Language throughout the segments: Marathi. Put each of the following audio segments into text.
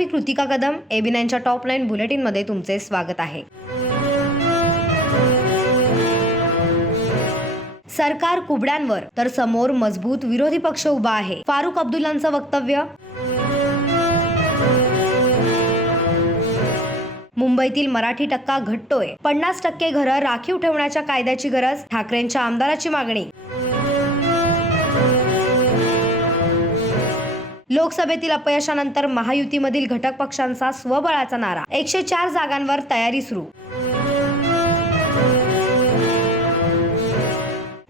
मी कृतिका कदम एबी नाईनच्या टॉप लाईन बुलेटिनमध्ये तुमचे स्वागत आहे. सरकार कुबड्यांवर तर समोर मजबूत विरोधी पक्ष उभा आहे. फारुख अब्दुल्लांचं वक्तव्य? मुंबईतील मराठी टक्का घटतोय पन्नास टक्के घरं राखीव ठेवण्याच्या कायद्याची गरज ठाकरेंच्या आमदाराची मागणी? लोकसभेतील अपयशानंतर महायुतीमधील घटक पक्षांचा स्वबळाचा नारा. एकशे चार जागांवर तयारी सुरू.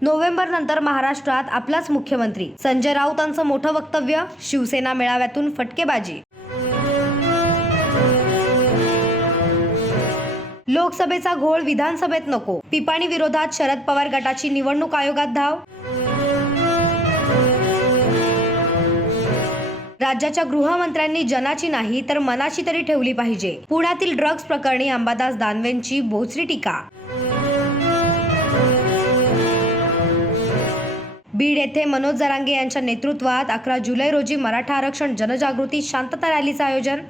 नोव्हेंबर नंतर महाराष्ट्रात आपलाच मुख्यमंत्री. संजय राऊतांचं मोठं वक्तव्य शिवसेना मेळाव्यातून फटकेबाजी. लोकसभेचा घोळ विधानसभेत नको. पिपाणी विरोधात शरद पवार गटाची निवडणूक आयोगात धाव. राज्याच्या गृहमंत्र्यांनी जनाची नाही तर मनाची तरी ठेवली पाहिजे. पुण्यातील ड्रग्ज प्रकरणी अंबादास दानवेंची भोसरी टीका. बीड येथे मनोज जरांगे यांच्या नेतृत्वात अकरा जुलै रोजी मराठा आरक्षण जनजागृती शांतता रॅलीचं आयोजन.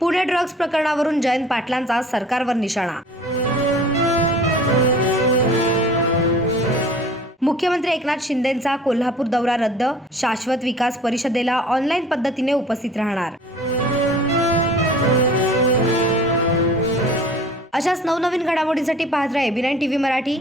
पुणे ड्रग्ज प्रकरणावरून जयंत पाटलांचा सरकारवर निशाणा. मुख्यमंत्री एकनाथ शिंदेचा कोल्हापूर दौरा रद्द शाश्वत विकास परिषदेला ऑनलाईन पद्धतीने उपस्थित राहणार. अशाच नवनवीन घडामोडींसाठी पाहत राहा एबी नाईन टीव्ही मराठी.